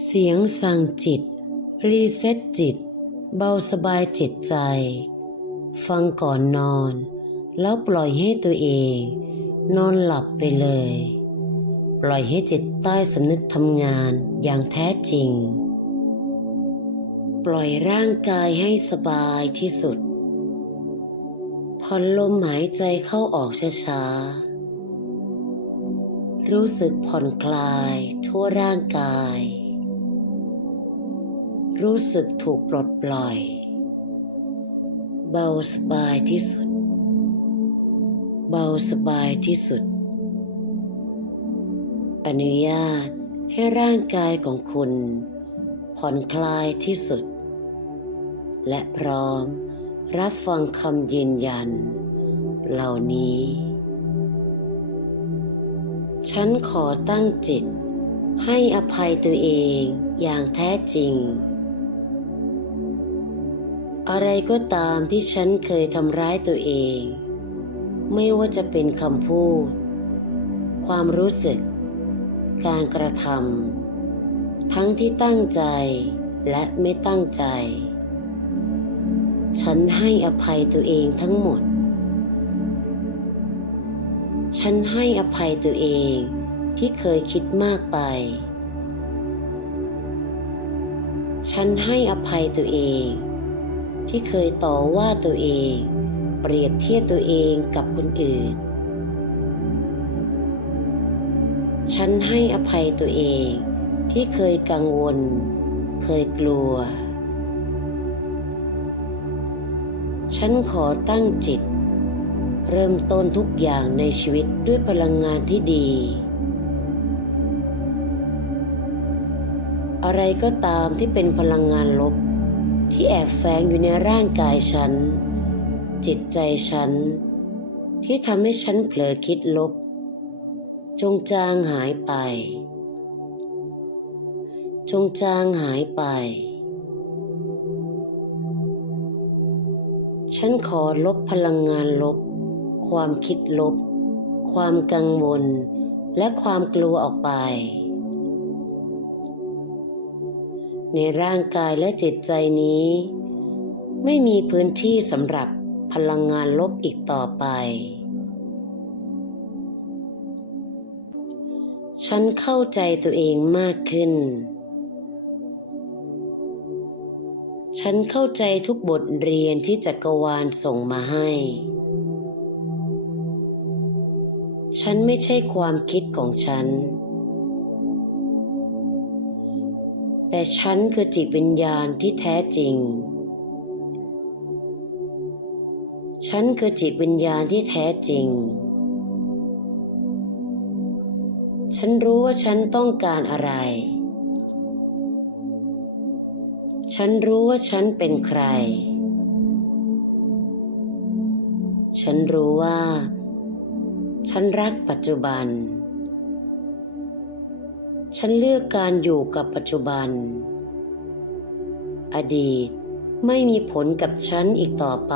เสียงสั่งจิต รีเซ็ตจิต เบาสบายจิตใจ ฟังก่อนนอน แล้วปล่อยให้ตัวเอง นอนหลับไปเลย ปล่อยให้จิตใต้สำนึกทำงานอย่างแท้จริง ปล่อยร่างกายให้สบายที่สุดผ่อนลมหายใจเข้าออกช้าๆรู้สึกผ่อนคลายทั่วร่างกาย รู้สึกถูกปลดปล่อย เบาสบายที่สุด เบาสบายที่สุด อนุญาตให้ร่างกายของคุณ ผ่อนคลายที่สุด และพร้อมรับฟังคำยืนยัน เหล่านี้ ฉันขอตั้งจิตให้อภัยตัวเองอย่างแท้จริง อะไรก็ตามที่ฉันเคยทำร้ายตัวเอง ไม่ว่าจะเป็นคำพูด ความรู้สึก การกระทำทั้งที่ตั้งใจและไม่ตั้งใจ ฉันให้อภัยตัวเองทั้งหมด ฉันให้อภัยตัวเองที่เคยคิดมากไป ฉันให้อภัยตัวเอง ที่เคยต่อว่าตัวเอง เปรียบเทียบตัวเองกับคนอื่น ฉันให้อภัยตัวเองที่เคยกังวล เคยกลัว ฉันขอตั้งจิต เริ่มต้นทุกอย่างในชีวิตด้วยพลังงานที่ดี อะไรก็ตามที่เป็นพลังงานลบ ที่แอบแฝงอยู่ในร่างกายฉัน จิตใจฉัน ที่ทำให้ฉันเผลอคิดลบ จงจางหายไป จงจางหายไป ฉันขอลบพลังงานลบ ความคิดลบ ความกังวล และความกลัวออกไป ในร่างกายและจิตใจนี้ ไม่มีพื้นที่สำหรับพลังงานลบอีกต่อไป ฉันเข้าใจตัวเองมากขึ้น ฉันเข้าใจทุกบทเรียนที่จักรวาลส่งมาให้ ฉันไม่ใช่ความคิดของฉัน ฉันคือจิตวิญญาณที่แท้จริง ฉันคือจิตวิญญาณที่แท้จริง ฉันรู้ว่าฉันต้องการอะไร ฉันรู้ว่าฉันเป็นใคร ฉันรู้ว่า ฉันรักปัจจุบัน ฉันเลือกการอยู่กับปัจจุบัน อดีตไม่มีผลกับฉันอีกต่อไป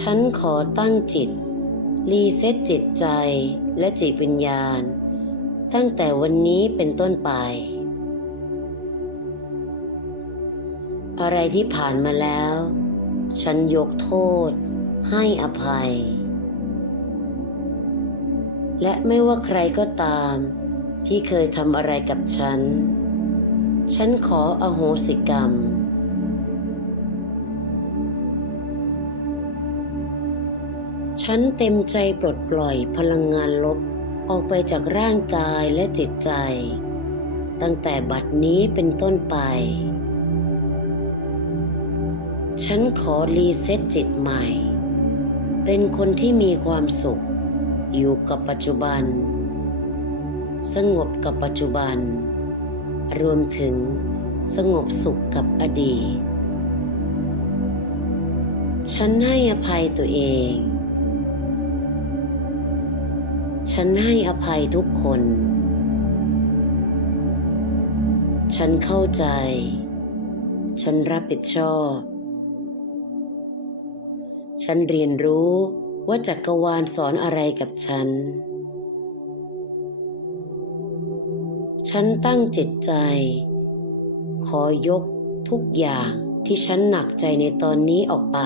ฉันขอตั้งจิต รีเซ็ตจิตใจและจิตวิญญาณ ตั้งแต่วันนี้เป็นต้นไป อะไรที่ผ่านมาแล้ว ฉันยกโทษให้อภัย และไม่ว่าใครก็ตาม ที่เคยทำอะไรกับฉัน ฉันขออโหสิกรรม ฉันเต็มใจปลดปล่อยพลังงานลบออกไปจากร่างกายและจิตใจ ตั้งแต่บัดนี้เป็นต้นไป ฉันขอรีเซ็ตจิตใหม่ เป็นคนที่มีความสุข อยู่กับปัจจุบัน สงบกับปัจจุบัน รวมถึงสงบสุขกับอดีต ฉันให้อภัยตัวเอง ฉันให้อภัยทุกคน ฉันเข้าใจ ฉันรับผิดชอบ ฉันเรียนรู้ ว่าจักรวาลสอนอะไรกับฉัน ฉันตั้งจิตใจ ขอยกทุกอย่างที่ฉันหนักใจในตอนนี้ออกไป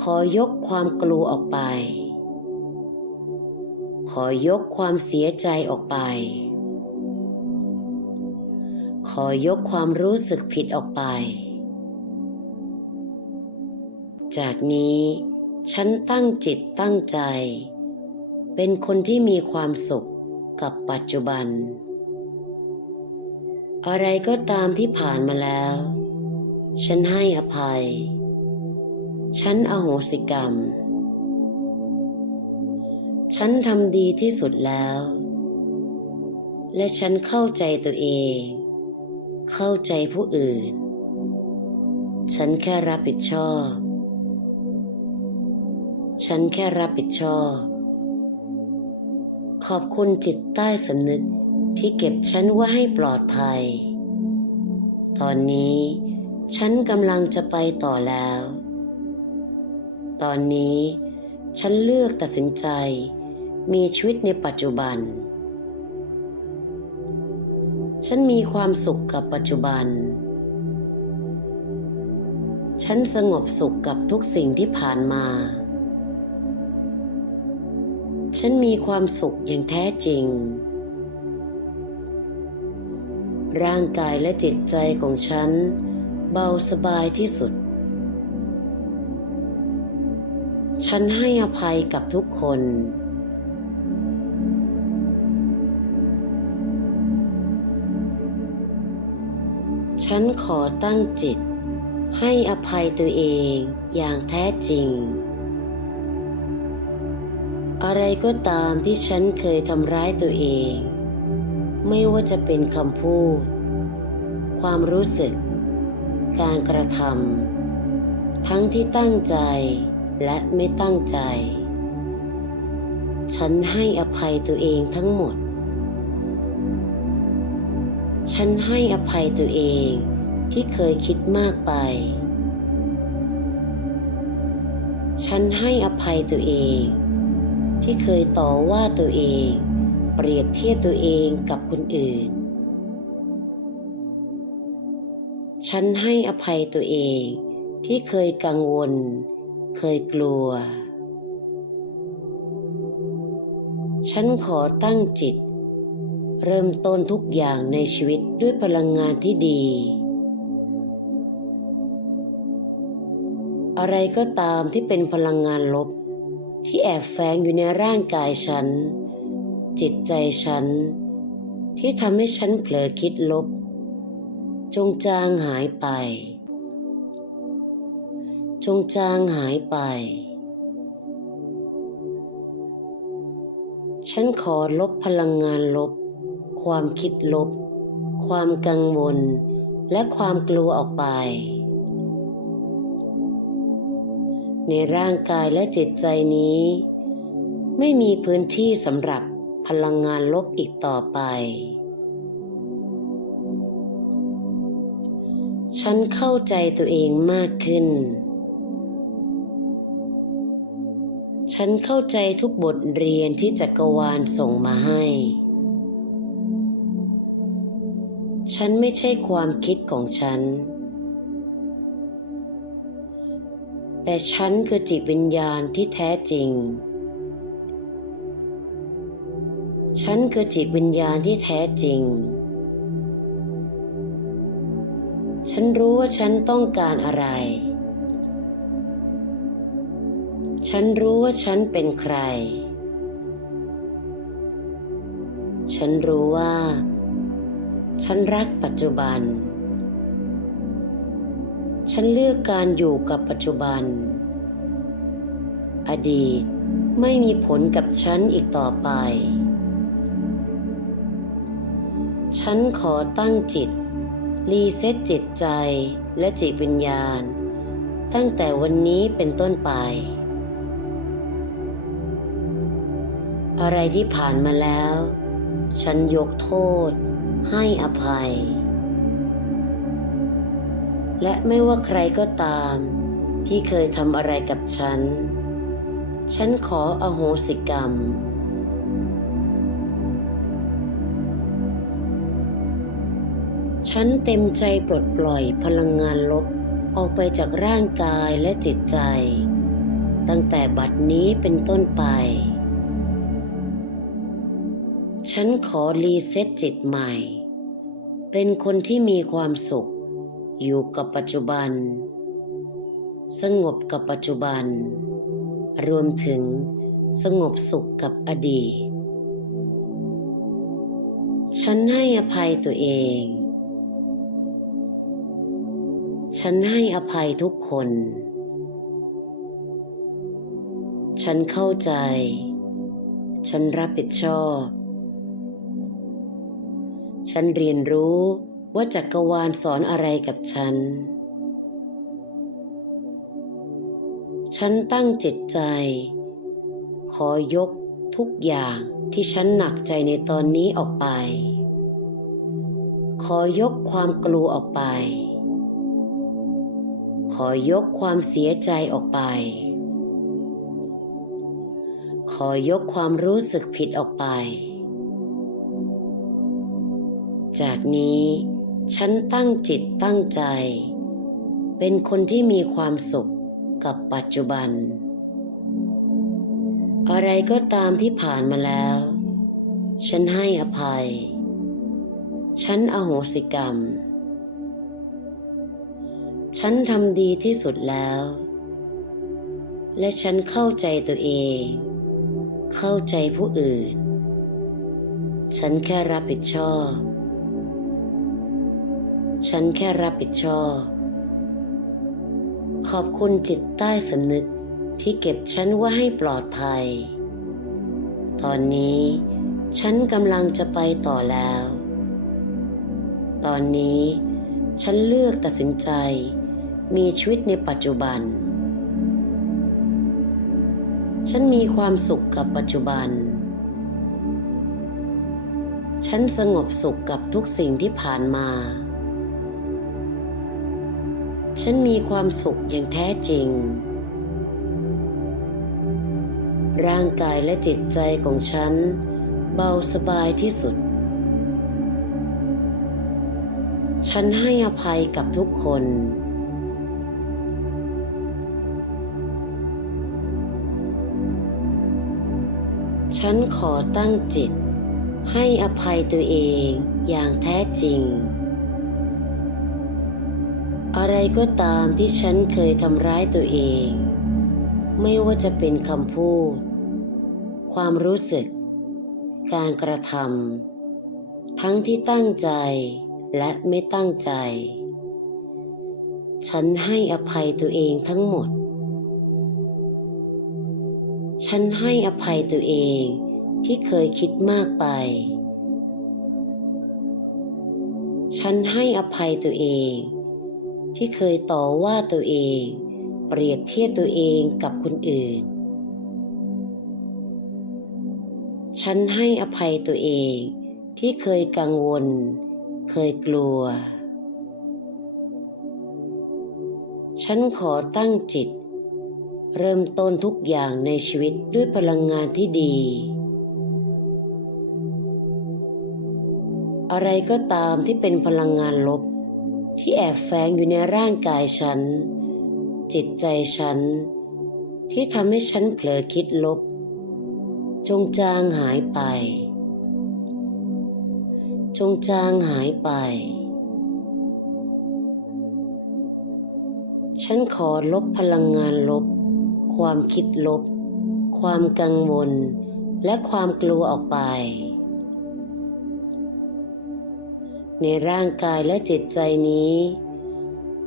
ขอยกความกลัวออกไป ขอยกความเสียใจออกไป ขอยกความรู้สึกผิดออกไป จากนี้ ฉันตั้งจิตตั้งใจ เป็นคนที่มีความสุขกับปัจจุบัน อะไรก็ตามที่ผ่านมาแล้ว ฉันให้อภัย ฉันอโหสิกรรม ฉันทำดีที่สุดแล้ว และฉันเข้าใจตัวเอง เข้าใจผู้อื่น ฉันแค่รับผิดชอบ ฉันแค่รับผิดชอบ ขอบคุณจิตใต้สำนึกที่เก็บฉันไว้ให้ปลอดภัย ตอนนี้ฉันกำลังจะไปต่อแล้ว ตอนนี้ฉันเลือกตัดสินใจ มีชีวิตในปัจจุบัน ฉันมีความสุขกับปัจจุบัน ฉันสงบสุขกับทุกสิ่งที่ผ่านมา ฉันมีความสุขอย่างแท้จริง ร่างกายและจิตใจของฉัน เบาสบายที่สุด ฉันให้อภัยกับทุกคน ฉันขอตั้งจิตให้อภัยตัวเองอย่างแท้จริง อะไรก็ตามที่ฉันเคยทำร้ายตัวเอง ไม่ว่าจะเป็นคำพูด ความรู้สึก การกระทำทั้งที่ตั้งใจและไม่ตั้งใจ ฉันให้อภัยตัวเองทั้งหมด ฉันให้อภัยตัวเองที่เคยคิดมากไป ฉันให้อภัยตัวเอง ที่เคยต่อว่าตัวเอง เปรียบเทียบตัวเองกับคนอื่น ฉันให้อภัยตัวเองที่เคยกังวล เคยกลัว ฉันขอตั้งจิต เริ่มต้นทุกอย่างในชีวิตด้วยพลังงานที่ดี อะไรก็ตามที่เป็นพลังงานลบ ที่แอบแฝงอยู่ในร่างกายฉัน จิตใจฉัน ที่ทำให้ฉันเผลอคิดลบ จงจางหายไป จงจางหายไป ฉันขอลบพลังงานลบ ความคิดลบ ความกังวล และความกลัวออกไป ในร่างกายและจิตใจนี้ ไม่มีพื้นที่สำหรับพลังงานลบอีกต่อไป ฉันเข้าใจตัวเองมากขึ้น ฉันเข้าใจทุกบทเรียนที่จักรวาลส่งมาให้ ฉันไม่ใช่ความคิดของฉัน แต่ฉันคือจิตวิญญาณที่แท้จริง ฉันคือจิตวิญญาณที่แท้จริง ฉันรู้ว่าฉันต้องการอะไร ฉันรู้ว่าฉันเป็นใคร ฉันรู้ว่า ฉันรักปัจจุบัน ฉันเลือกการอยู่กับปัจจุบัน อดีตไม่มีผลกับฉันอีกต่อไป ฉันขอตั้งจิต รีเซ็ตจิตใจและจิตวิญญาณ ตั้งแต่วันนี้เป็นต้นไป อะไรที่ผ่านมาแล้ว ฉันยกโทษให้อภัย และไม่ว่าใครก็ตาม ที่เคยทำอะไรกับฉัน ฉันขออโหสิกรรม ฉันเต็มใจปลดปล่อยพลังงานลบออกไปจากร่างกายและจิตใจ ตั้งแต่บัดนี้เป็นต้นไป ฉันขอรีเซ็ตจิตใหม่ เป็นคนที่มีความสุข อยู่กับปัจจุบัน สงบกับปัจจุบัน รวมถึงสงบสุขกับอดีต ฉันให้อภัยตัวเอง ฉันให้อภัยทุกคน ฉันเข้าใจ ฉันรับผิดชอบ ฉันเรียนรู้ ว่าจักรวาลสอนอะไรกับฉัน ฉันตั้งจิตใจ ขอยกทุกอย่างที่ฉันหนักใจในตอนนี้ออกไป ขอยกความกลัวออกไป ขอยกความเสียใจออกไป ขอยกความรู้สึกผิดออกไป จากนี้ ฉันตั้งจิตตั้งใจ เป็นคนที่มีความสุขกับปัจจุบัน อะไรก็ตามที่ผ่านมาแล้ว ฉันให้อภัย ฉันอโหสิกรรม ฉันทำดีที่สุดแล้ว และฉันเข้าใจตัวเอง เข้าใจผู้อื่น ฉันแค่รับผิดชอบ ฉันแค่รับผิดชอบ ขอบคุณจิตใต้สำนึกที่เก็บฉันไว้ให้ปลอดภัย ตอนนี้ฉันกำลังจะไปต่อแล้ว ตอนนี้ฉันเลือกตัดสินใจ มีชีวิตในปัจจุบัน ฉันมีความสุขกับปัจจุบัน ฉันสงบสุขกับทุกสิ่งที่ผ่านมา ฉันมีความสุขอย่างแท้จริง ร่างกายและจิตใจของฉัน เบาสบายที่สุด ฉันให้อภัยกับทุกคน ฉันขอตั้งจิตให้อภัยตัวเองอย่างแท้จริง อะไรก็ตามที่ฉันเคยทำร้ายตัวเอง ไม่ว่าจะเป็นคำพูด ความรู้สึก การกระทำทั้งที่ตั้งใจและไม่ตั้งใจ ฉันให้อภัยตัวเองทั้งหมด ฉันให้อภัยตัวเองที่เคยคิดมากไป ฉันให้อภัยตัวเอง ที่เคยต่อว่าตัวเอง เปรียบเทียบตัวเองกับคนอื่น ฉันให้อภัยตัวเองที่เคยกังวล เคยกลัว ฉันขอตั้งจิต เริ่มต้นทุกอย่างในชีวิตด้วยพลังงานที่ดี อะไรก็ตามที่เป็นพลังงานลบ ที่แอบแฝงอยู่ในร่างกายฉัน จิตใจฉัน ที่ทำให้ฉันเผลอคิดลบ จงจางหายไป จงจางหายไป ฉันขอลบพลังงานลบ ความคิดลบ ความกังวล และความกลัวออกไป ในร่างกายและจิตใจนี้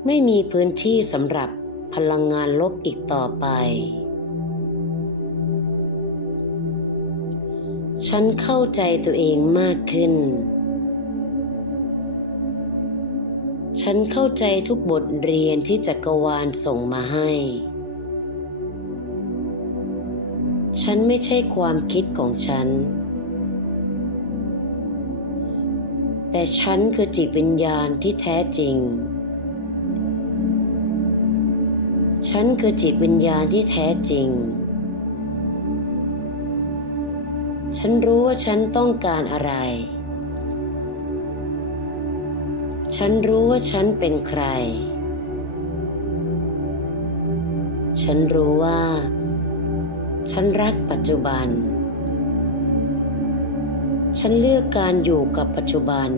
ไม่มีพื้นที่สำหรับพลังงานลบอีกต่อไป ฉันเข้าใจตัวเองมากขึ้น ฉันเข้าใจทุกบทเรียนที่จักรวาลส่งมาให้ ฉันไม่ใช่ความคิดของฉัน แต่ฉันคือจิตวิญญาณที่แท้จริง ฉันคือจิตวิญญาณที่แท้จริง ฉันรู้ว่าฉันต้องการอะไร ฉันรู้ว่าฉันเป็นใคร ฉันรู้ว่า ฉันรักปัจจุบัน ฉันเลือกการอยู่กับปัจจุบัน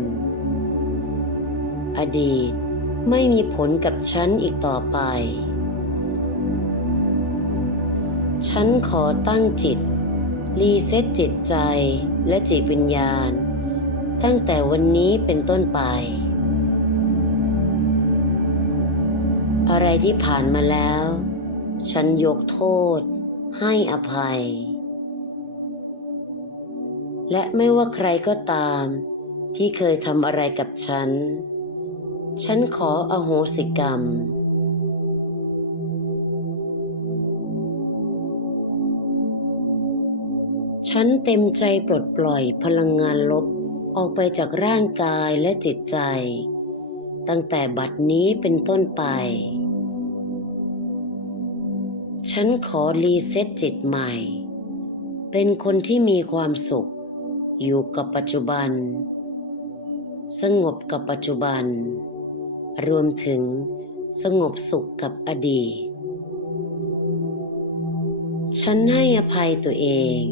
อดีตไม่มีผลกับฉันอีกต่อไป ฉันขอตั้งจิต รีเซ็ตจิตใจและจิตวิญญาณ ตั้งแต่วันนี้เป็นต้นไป อะไรที่ผ่านมาแล้ว ฉันยกโทษให้อภัย และไม่ว่าใครก็ตาม ที่เคยทำอะไรกับฉัน ฉันขออโหสิกรรม ฉันเต็มใจปลดปล่อยพลังงานลบออกไปจากร่างกายและจิตใจ ตั้งแต่บัดนี้เป็นต้นไป ฉันขอรีเซ็ตจิตใหม่ เป็นคนที่มีความสุข อยู่กับปัจจุบัน สงบกับปัจจุบัน รวมถึงสงบสุขกับอดีต ฉันให้อภัยตัวเอง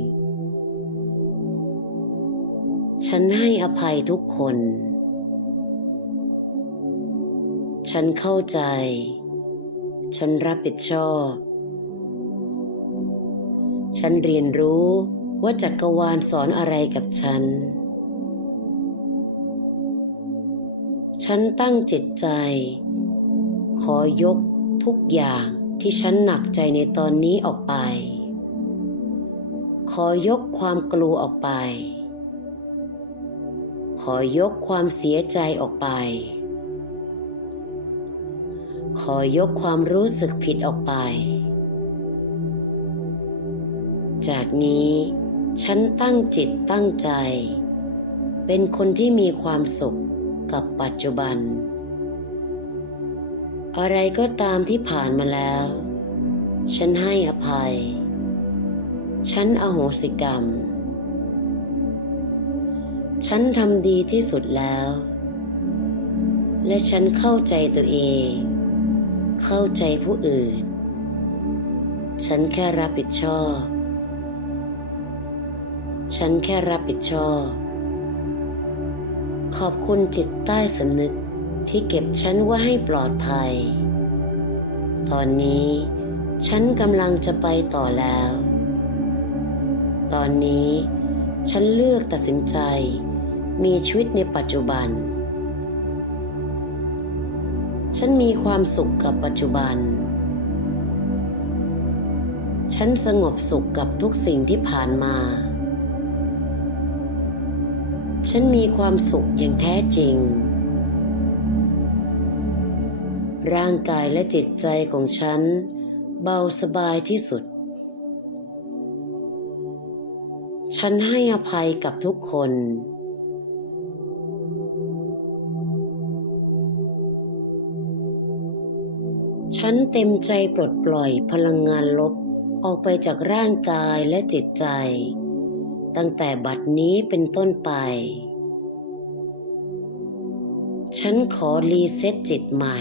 ฉันให้อภัยทุกคน ฉันเข้าใจ ฉันรับผิดชอบ ฉันเรียนรู้ ว่าจักรวาลสอนอะไรกับฉัน ฉันตั้งจิตใจ ขอยกทุกอย่างที่ฉันหนักใจในตอนนี้ออกไป ขอยกความกลัวออกไป ขอยกความเสียใจออกไป ขอยกความรู้สึกผิดออกไปจากนี้ ฉันตั้งจิตตั้งใจ เป็นคนที่มีความสุขกับปัจจุบัน อะไรก็ตามที่ผ่านมาแล้ว ฉันให้อภัย ฉันอโหสิกรรม ฉันทำดีที่สุดแล้ว และฉันเข้าใจตัวเอง เข้าใจผู้อื่น ฉันแค่รับผิดชอบ ฉันแค่รับผิดชอบ ขอบคุณจิตใต้สำนึกที่เก็บฉันไว้ให้ปลอดภัย ตอนนี้ฉันกำลังจะไปต่อแล้ว ตอนนี้ฉันเลือกตัดสินใจ มีชีวิตในปัจจุบัน ฉันมีความสุขกับปัจจุบัน ฉันสงบสุขกับทุกสิ่งที่ผ่านมา ฉันมีความสุขอย่างแท้จริง ร่างกายและจิตใจของฉัน เบาสบายที่สุด ฉันให้อภัยกับทุกคน ฉันเต็มใจปลดปล่อยพลังงานลบออกไปจากร่างกายและจิตใจ ตั้งแต่บัดนี้เป็นต้นไป ฉันขอรีเซ็ตจิตใหม่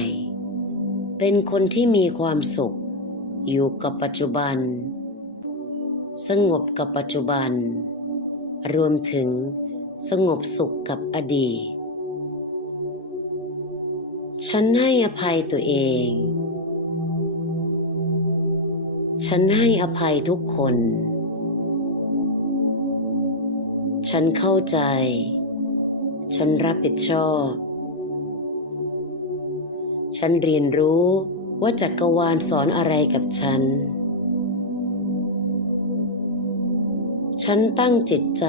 เป็นคนที่มีความสุข อยู่กับปัจจุบัน สงบกับปัจจุบัน รวมถึงสงบสุขกับอดีต ฉันให้อภัยตัวเอง ฉันให้อภัยทุกคน ฉันเข้าใจ ฉันรับผิดชอบ ฉันเรียนรู้ว่าจักรวาลสอนอะไรกับฉัน ฉันตั้งจิตใจ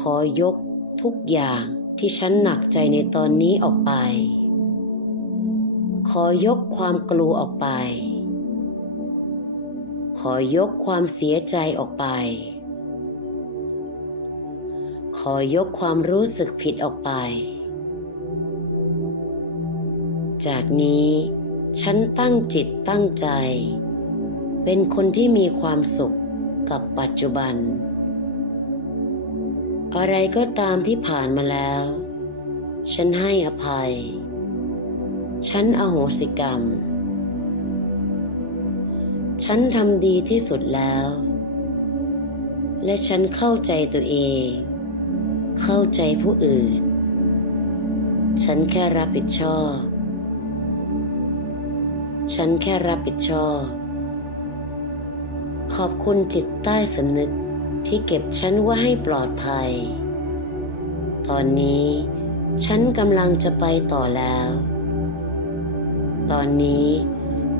ขอยกทุกอย่างที่ฉันหนักใจในตอนนี้ออกไป ขอยกความกลัวออกไป ขอยกความเสียใจออกไป ขอยกความรู้สึกผิดออกไป จากนี้ฉันตั้งจิตตั้งใจ เป็นคนที่มีความสุขกับปัจจุบัน อะไรก็ตามที่ผ่านมาแล้ว ฉันให้อภัย ฉันอโหสิกรรม ฉันทำดีที่สุดแล้ว และฉันเข้าใจตัวเอง เข้าใจผู้อื่น ฉันแค่รับผิดชอบ ฉันแค่รับผิดชอบ ขอบคุณจิตใต้สำนึกที่เก็บฉันไว้ให้ปลอดภัย ตอนนี้ฉันกำลังจะไปต่อแล้ว ตอนนี้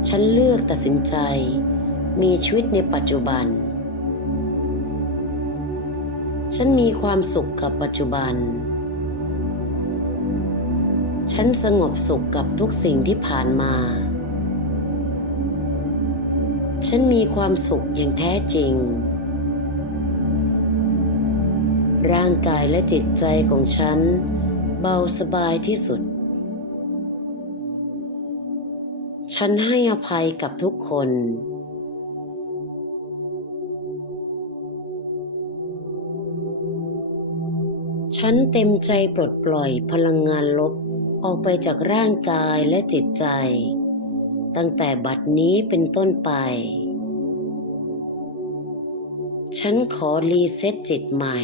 ฉันเลือกตัดสินใจมีชีวิตในปัจจุบัน ฉันมีความสุขกับปัจจุบัน ฉันสงบสุขกับทุกสิ่งที่ผ่านมา ฉันมีความสุขอย่างแท้จริง ร่างกายและจิตใจของฉัน เบาสบายที่สุด ฉันให้อภัยกับทุกคน ฉันเต็มใจปลดปล่อยพลังงานลบออกไปจากร่างกายและจิตใจ ตั้งแต่บัดนี้เป็นต้นไป ฉันขอรีเซ็ตจิตใหม่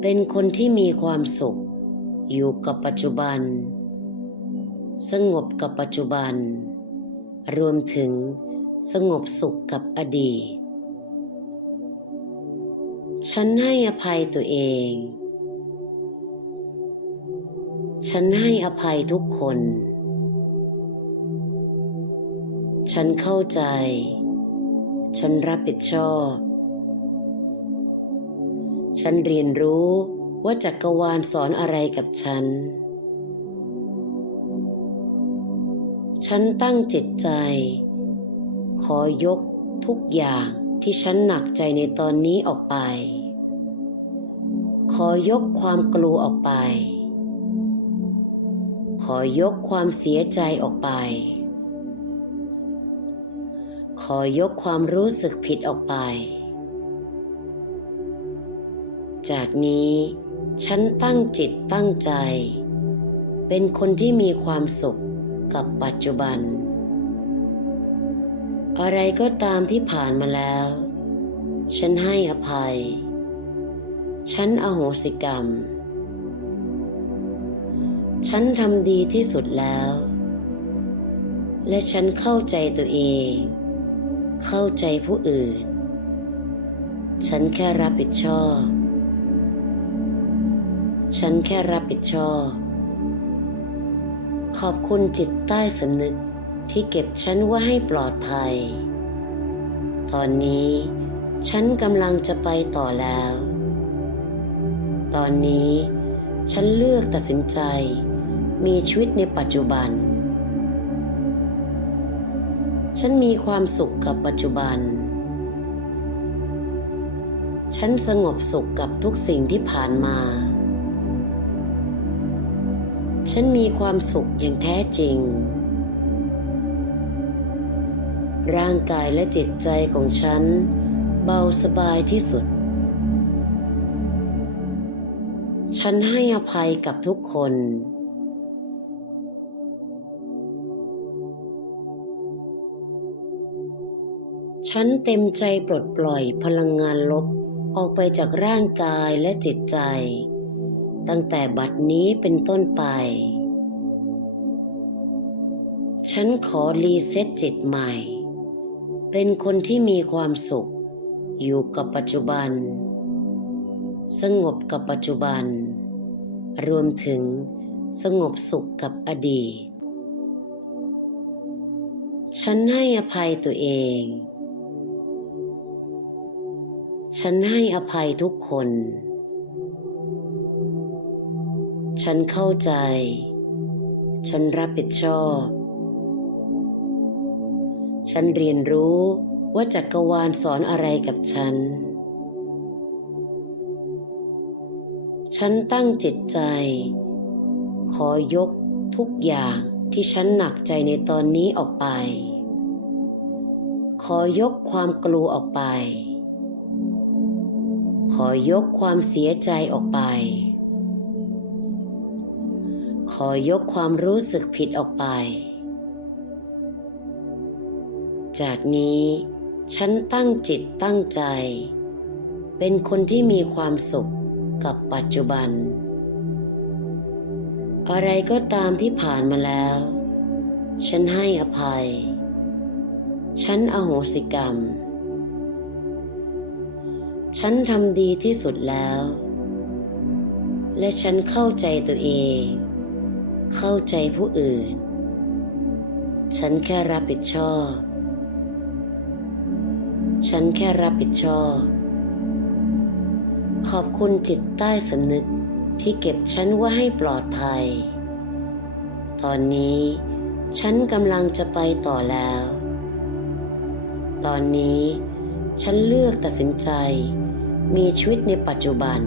เป็นคนที่มีความสุข อยู่กับปัจจุบัน สงบกับปัจจุบัน รวมถึงสงบสุขกับอดีต ฉันให้อภัยตัวเอง ฉันให้อภัยทุกคน ฉันเข้าใจ ฉันรับผิดชอบ ฉันเรียนรู้ว่าจักรวาลสอนอะไรกับฉัน ฉันตั้งจิตใจ ขอยกทุกอย่างที่ฉันหนักใจในตอนนี้ออกไป ขอยกความกลัวออกไป ขอยกความเสียใจออกไป ขอยกความรู้สึกผิดออกไป จากนี้ฉันตั้งจิตตั้งใจ เป็นคนที่มีความสุขกับปัจจุบัน อะไรก็ตามที่ผ่านมาแล้ว ฉันให้อภัย ฉันอโหสิกรรม ฉันทำดีที่สุดแล้ว และฉันเข้าใจตัวเอง เข้าใจผู้อื่น ฉันแค่รับผิดชอบ ฉันแค่รับผิดชอบ ขอบคุณจิตใต้สำนึกที่เก็บฉันไว้ให้ปลอดภัย ตอนนี้ฉันกำลังจะไปต่อแล้ว ตอนนี้ฉันเลือกตัดสินใจ มีชีวิตในปัจจุบัน ฉันมีความสุขกับปัจจุบัน ฉันสงบสุขกับทุกสิ่งที่ผ่านมา ฉันมีความสุขอย่างแท้จริง ร่างกายและจิตใจของฉัน เบาสบายที่สุดฉันให้อภัยกับทุกคน ฉันเต็มใจปลดปล่อยพลังงานลบออกไปจากร่างกายและจิตใจ ตั้งแต่บัดนี้เป็นต้นไป ฉันขอรีเซ็ตจิตใหม่ เป็นคนที่มีความสุข อยู่กับปัจจุบัน สงบกับปัจจุบัน รวมถึงสงบสุขกับอดีต ฉันให้อภัยตัวเอง ฉันให้อภัยทุกคน ฉันเข้าใจ ฉันรับผิดชอบ ฉันเรียนรู้ว่าจักรวาลสอนอะไรกับฉัน ฉันตั้งจิตใจ ขอยกทุกอย่างที่ฉันหนักใจในตอนนี้ออกไป ขอยกความกลัวออกไป ขอยกความเสียใจออกไป ขอยกความรู้สึกผิดออกไป จากนี้ฉันตั้งจิตตั้งใจ เป็นคนที่มีความสุขกับปัจจุบัน อะไรก็ตามที่ผ่านมาแล้ว ฉันให้อภัย ฉันอโหสิกรรม ฉันทำดีที่สุดแล้ว และฉันเข้าใจตัวเอง เข้าใจผู้อื่น ฉันแค่รับผิดชอบ ฉันแค่รับผิดชอบ ขอบคุณจิตใต้สำนึกที่เก็บฉันไว้ให้ปลอดภัย ตอนนี้ฉันกำลังจะไปต่อแล้ว ตอนนี้ฉันเลือกตัดสินใจ มีชีวิตในปัจจุบัน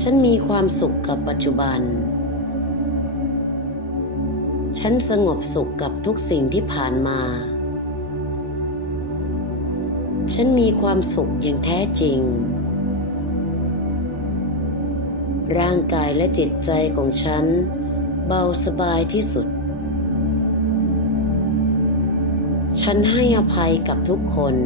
ฉันมีความสุขกับปัจจุบัน ฉันสงบสุขกับทุกสิ่งที่ผ่านมา ฉันมีความสุขอย่างแท้จริง ร่างกายและจิตใจของฉัน เบาสบายที่สุด ฉันให้อภัยกับทุกคน